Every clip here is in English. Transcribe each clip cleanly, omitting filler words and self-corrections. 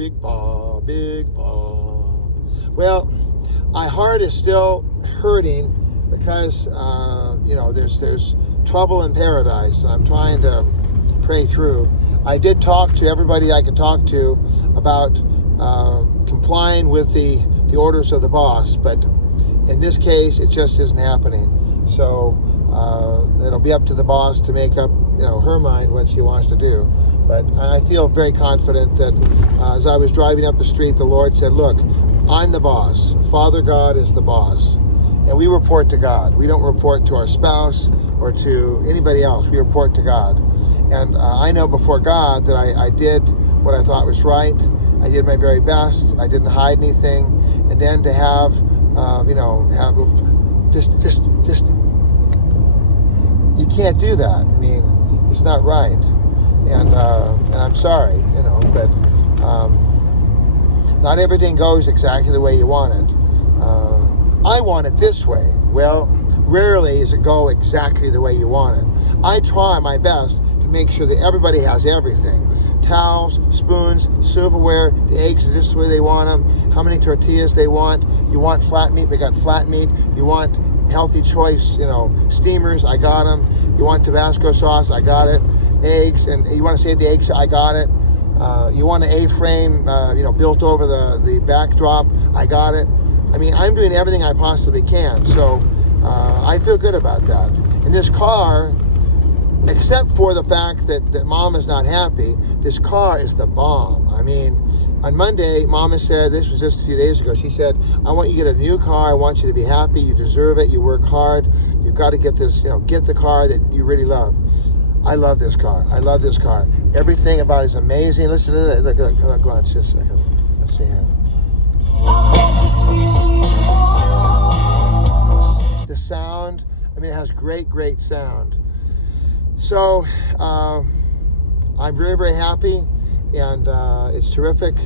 Big Bob, Big Bob. Well, my heart is still hurting because, there's trouble in paradise, and I'm trying to pray through. I did talk to everybody I could talk to about complying with the orders of the boss, but in this case, it just isn't happening. So it'll be up to the boss to make up, her mind what she wants to do. But I feel very confident that as I was driving up the street, the Lord said, look, I'm the boss. Father God is the boss. And we report to God. We don't report to our spouse or to anybody else. We report to God. And I know before God that I did what I thought was right. I did my very best. I didn't hide anything. And then to have, just you can't do that. I mean, it's not right. And I'm sorry, but not everything goes exactly the way you want it. I want it this way. Well, rarely does it go exactly the way you want it. I try my best to make sure that everybody has everything. Towels, spoons, silverware, the eggs are just the way they want them, how many tortillas they want. You want flat meat, we got flat meat. You want healthy choice, steamers, I got them. You want Tabasco sauce, I got it. Eggs, and you want to save the eggs, I got it. You want an A-frame, built over the backdrop, I got it. I mean, I'm doing everything I possibly can, so I feel good about that. In this car, except for the fact that Mom is not happy, this car is the bomb. I mean, on Monday, Mama said, this was just a few days ago, she said, I want you to get a new car, I want you to be happy, you deserve it, you work hard, you've got to get this, get the car that you really love. I love this car. I love this car. Everything about it is amazing. Listen to that. Look, go on, just a second. Let's see here. The sound, it has great sound. So, I'm very, very happy, and it's terrific.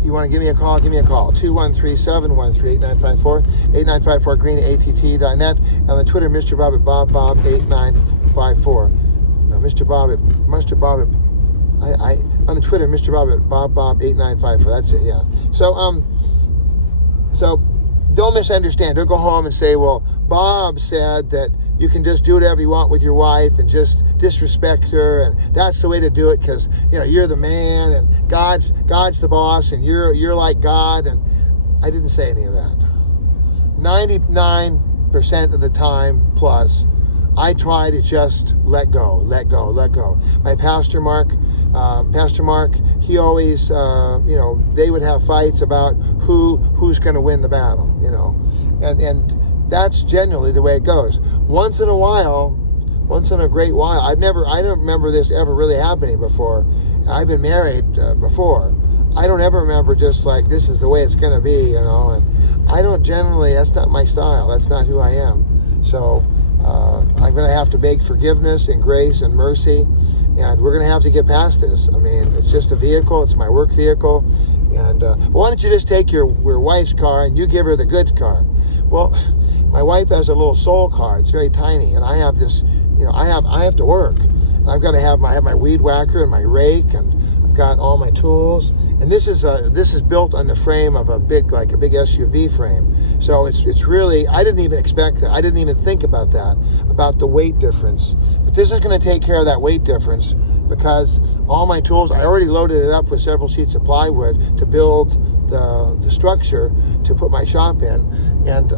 You want to give me a call, give me a call. 213-713-8954, 8954greenatt.net, and on the Twitter, Mr. Bob at BobBob8954. No, Mr. Bob at on the Twitter, Mr. Bob at BobBob8954. That's it, yeah. So don't misunderstand. Don't go home and say, well, Bob said that you can just do whatever you want with your wife and just disrespect her, and that's the way to do it because you're the man and God's the boss and you're like God. And I didn't say any of that. 99% of the time plus, I try to just let go. My Pastor Mark, he always, they would have fights about who's going to win the battle, and that's generally the way it goes. Once in a great while, I don't remember this ever really happening before. I've been married before. I don't ever remember just like, this is the way it's going to be, and I don't generally, that's not my style. That's not who I am. So, I'm going to have to beg forgiveness and grace and mercy, and we're going to have to get past this. I mean, it's just a vehicle. It's my work vehicle. And why don't you just take your wife's car and you give her the good car? Well, my wife has a little soul car. It's very tiny, and I have this, I have to work. And I've got to have my weed whacker and my rake, and I've got all my tools. And this is built on the frame of a big SUV frame. So it's really, I didn't even expect that. I didn't even think about that, about the weight difference. But this is going to take care of that weight difference because all my tools, I already loaded it up with several sheets of plywood to build the structure to put my shop in. And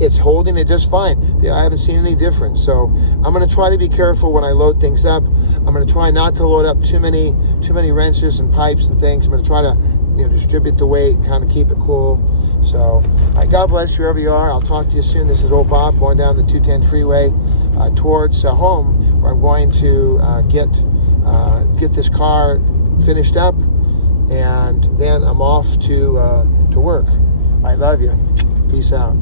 it's holding it just fine. I haven't seen any difference. So I'm going to try to be careful when I load things up. I'm going to try not to load up too many wrenches and pipes and things. I'm going to try to distribute the weight and kind of keep it cool. So God bless you wherever you are. I'll talk to you soon. This is old Bob going down the 210 freeway towards home, where I'm going to get this car finished up, and then I'm off to work. I love you. Peace out.